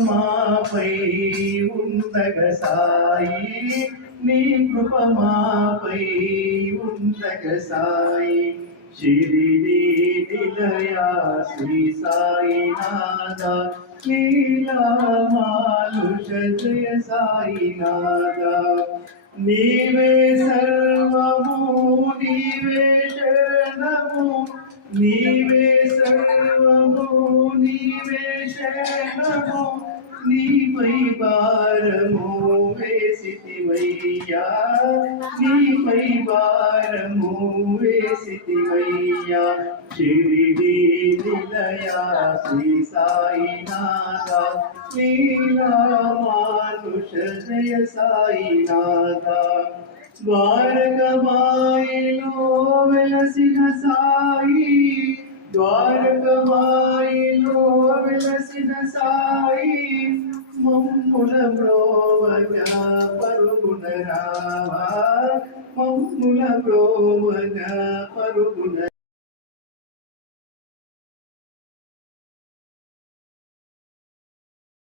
మాపై ఉండగ సాయి. నీ కృప మాపై ఉండగ సాయి. శిరిడి నిలయా శ్రీ సాయినాథ. నీలా మానుష జయ సాయినాథ నీవే సర్వము నీవే శరణము నీవే సర్వము నీవే శరణము నీపై భారము వేసితివయ్యా నీపై భారము వేసితివయ్యా షిరిడి నిలయా శ్రీ సాయినాథ లీలా మానుష జయ సాయినాథ ద్వారకమాయిలో వెలసిన సాయి ద్వారకమాయిలో వెలసిన సాయి మమ్ముల బ్రోవగ పరుగున రావా మమ్ముల బ్రోవగ పరుగున